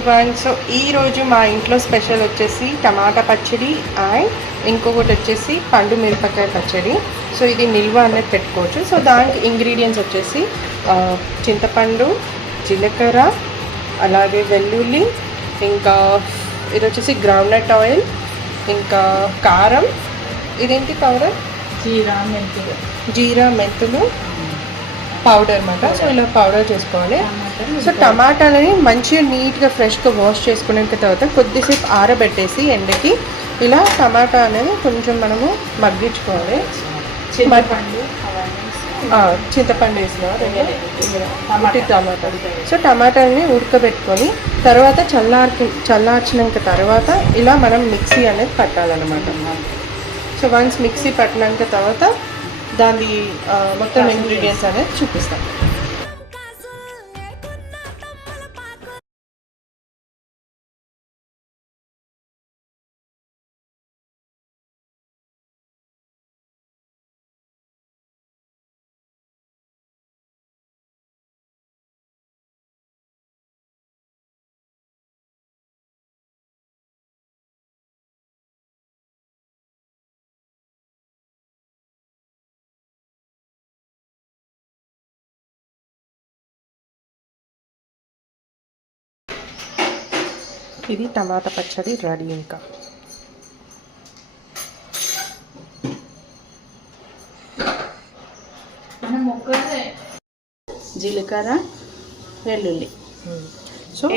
Everyone. So ఈరోజు మా ఇంట్లో స్పెషల్ వచ్చేసి టమాటా పచ్చడి అండ్ ఇంకొకటి వచ్చేసి పండు మిరపకాయ పచ్చడి. సో ఇది నిల్వ అనేది పెట్టుకోవచ్చు. సో దానికి ఇంగ్రీడియంట్స్ వచ్చేసి చింతపండు, జీలకర్ర, అలాగే వెల్లుల్లి, ఇంకా ఇది వచ్చేసి గ్రౌండ్నట్ ఆయిల్, ఇంకా కారం, ఇదేంటి పౌడర్ జీరా మెంతులు పౌడర్ అన్నమాట. సో ఇలా పౌడర్ చేసుకోవాలి. సో టమాటాలని మంచిగా నీట్గా ఫ్రెష్గా వాష్ చేసుకున్న తర్వాత కొద్దిసేపు ఆరబెట్టేసి ఎండకి ఇలా టమాటా అనేది కొంచెం మనము మగ్గించుకోవాలి. చింతపండు వేసిన టమాటా. సో టమాటాని ఉడకబెట్టుకొని తర్వాత చల్లార్చినాక తర్వాత ఇలా మనం మిక్సీ అనేది పట్టాలన్నమాట. సో వన్స్ మిక్సీ పట్టినాక తర్వాత దాని మొత్తం ఇంగ్రీడియంట్స్ అనేది చూపిస్తాం. ఇది టమాటా పచ్చడి రెడీ. ఇంకా జీలకర్ర, వెల్లుల్లి, సో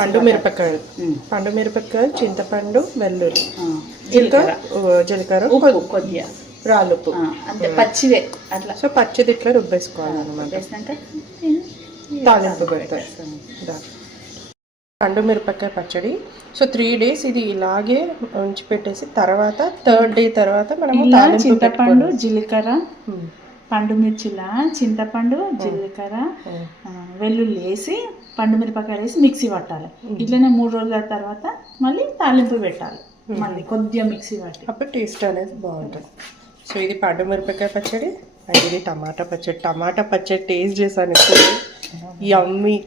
పండు మిరపకాయలు, చింతపండు, వెల్లుల్లి, జీలకర్ర, కొద్దిగా రాళ్ళుప్పు, అంటే పచ్చిదే అట్లా. సో పచ్చిది ఇట్లా రుబ్బేసుకోవాలన్నమాట. వేసినాక తాలింపు పెడతాయి. పండు మిరపకాయ పచ్చడి. సో 3 days ఇది ఇలాగే ఉంచి పెట్టేసి తర్వాత 3rd day తర్వాత మనం చింతపండు, జీలకర్ర, పండు మిర్చిలా చింతపండు, జీలకర్ర, వెల్లుల్లి వేసి పండు మిరపకాయలు వేసి మిక్సీ పట్టాలి. ఇట్లనే 3 రోజుల తర్వాత మళ్ళీ తాలింపు పెట్టాలి. మళ్ళీ కొద్దిగా మిక్సీ పట్టి అప్పుడు టేస్ట్ అనేది బాగుంటుంది. సో ఇది పండు మిరపకాయ పచ్చడి అండ్ ఇది టమాటా పచ్చడి. టేస్ట్ చేశాను ఇప్పుడు. యమ్మీ.